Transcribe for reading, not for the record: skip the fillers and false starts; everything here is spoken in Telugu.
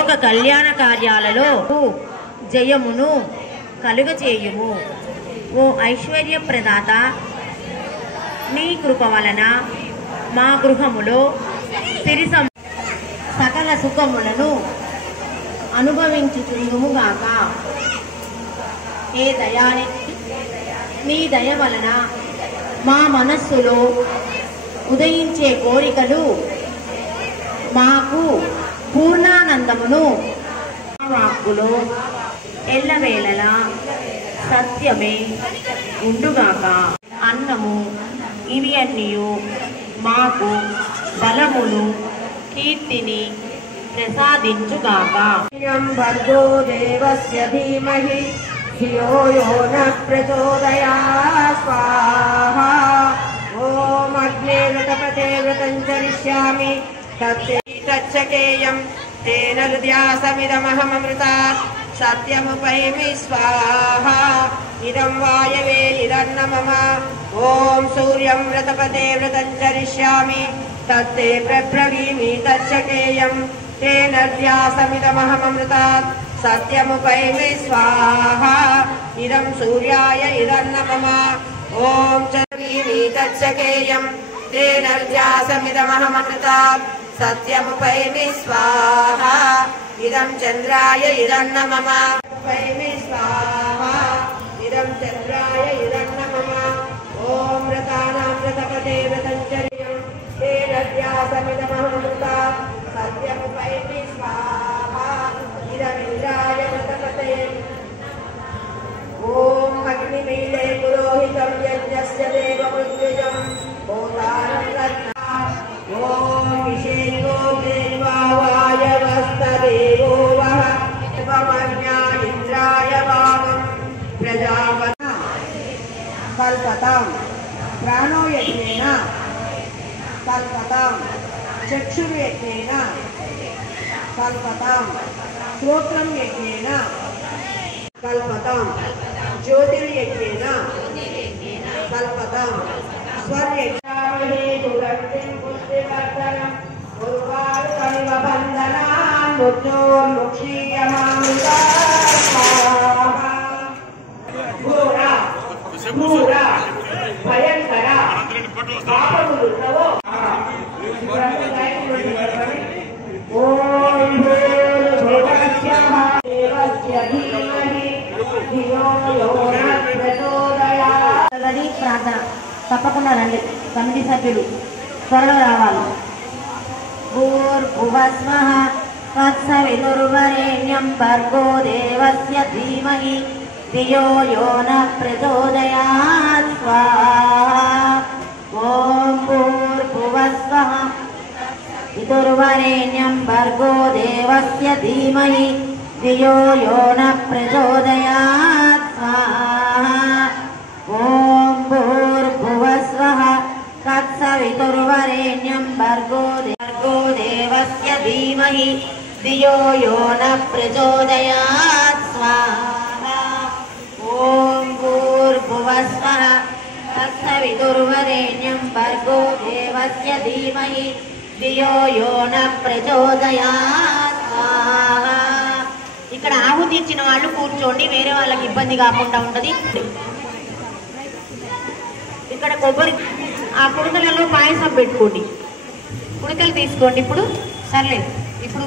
ఒక కళ్యాణ కార్యాలలో జయమును కలుగచేయుము. ఓ ఐశ్వర్య ప్రదాత, నీ కృప వలన మా గృహములో సిరి సకల సుఖములను అనుభవించుచుందుముగాక. ఏ దయానిధి, నీ దయ వలన మా మనస్సులో ఉదయించే కోరికలు మాకు పూర్ణానందమును, వాక్కులో ఎల్లవేళలా సత్యమే ఉండుగాక. అన్నము ఇవి అన్నీయు మాకు బలమును కీర్తిని ప్రసాదించుగాక. భర్గో దేవస్య ధీమహి ధియో యో నః ప్రచోదయాత్. స్వాహా. ఓం అగ్నే వ్రతపతే వ్రతం చరిష్యామి తచ్చకేయం తేన హృద్యాసమిదమహమృతాత్ సత్యముపైమి. స్వాహా. ఇదం వాయవే ఇదన్నమమ. ఓం సూర్యం వ్రతపతే వ్రతం చరిష్యామి తత్తే ప్రబ్రవీమి తచ్చకేయం తేన హృద్యాసమిదమహమృతాత్ సత్యముపైమి. స్వాహా. ఇదం సూర్యాయ ఇదన్నమమ. ఓం చర్వీమి తచ్చకేయం తేన హృద్యాసమిదమహమృతాత్ సత్యముపైమి. స్వాహా. ఇదం చంద్రాయ ఇదన్నమమ. పైమి. స్వాహా. ఇదం చంద్రాయ ఇదన్నమమ. ఓం వ్రతానాం వ్రతపతే వ్రతం చర్యం తేన హృద్యాసమిదమహమృతాత్ సత్యముపైమి. స్వాహా. ఇదమింద్రాయ వ్రతపతే. ఓం అగ్నిమీలే పురోహితం యజ్ఞస్య దేవమృత్యుజం హోతారం రత్నా. ఓం విశేషో దేవాయవస్తదేవో వః ఉపమన్యా ఇంద్రాయ వామం ప్రజాపత. కల్పతాం ప్రాణో యజ్ఞేన కల్పతాం చక్షుర్యజ్ఞేన కల్పతాం శ్రోత్రం యజ్ఞేన కల్పతాం జ్యోతిర్యజ్ఞేన కల్పతాం స్వర్యజ్ఞామహే దురంతిం పుష్టివర్ధనం ఉర్వారుకమివ బంధనాన్ మృత్యోర్ముక్షీయమామృతాత్. స్వాహా. ఘోర ఘోర భయంకర పాపములున్నవో ఓం భూర్భువస్య దేవస్య ధీమహి ధియో యో నః ప్రచోదయాత్. ప్రార్థన తప్పకుండా రండి. కమిటీ సభ్యులు త్వరలో రావాలి. భూర్భువస్వః తత్సవితుర్వరేణ్యం భర్గో దేవస్య ధీమహి ధియో యో నః ప్రచోదయాత్. స్వాహా. ఓం భూర్భువస్వః పితుర్వరేణ్యం భర్గో దేవస్య ధీమహి ధియో యో నః ప్రచోదయాత్. స్వాహా. ఓం భూర్భువస్వః తత్సవితుర్వరేణ్యం భర్గో దేవస్య ధీమహి ధియో యో నః ప్రచోదయాత్. స్వాహా. ఓం భూర్భువస్వః తత్సవితుర్వరేణ్యం భర్గో దేవస్య ధీమహి ధియో యో నః ప్రచోదయాత్. స్వాహా. ఇక్కడ ఆహుతి ఇచ్చిన వాళ్ళు కూర్చోండి, వేరే వాళ్ళకి ఇబ్బంది కాకుండా ఉంటది. ఇక్కడ కొబ్బరి ఆ కుడుకలలో పాయసం పెట్టుకోండి. కుడికలు తీసుకోండి. ఇప్పుడు సర్లేదు, ఇప్పుడు